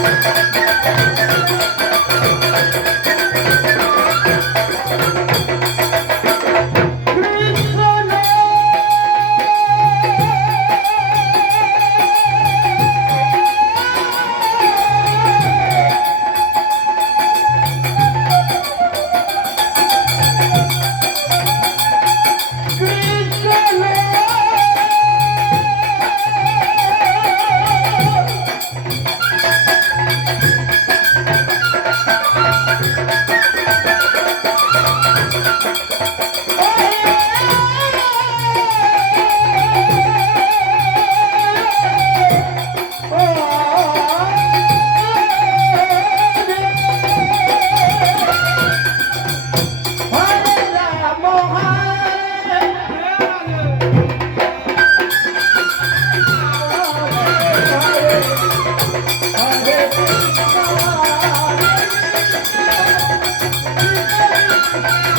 Thank you.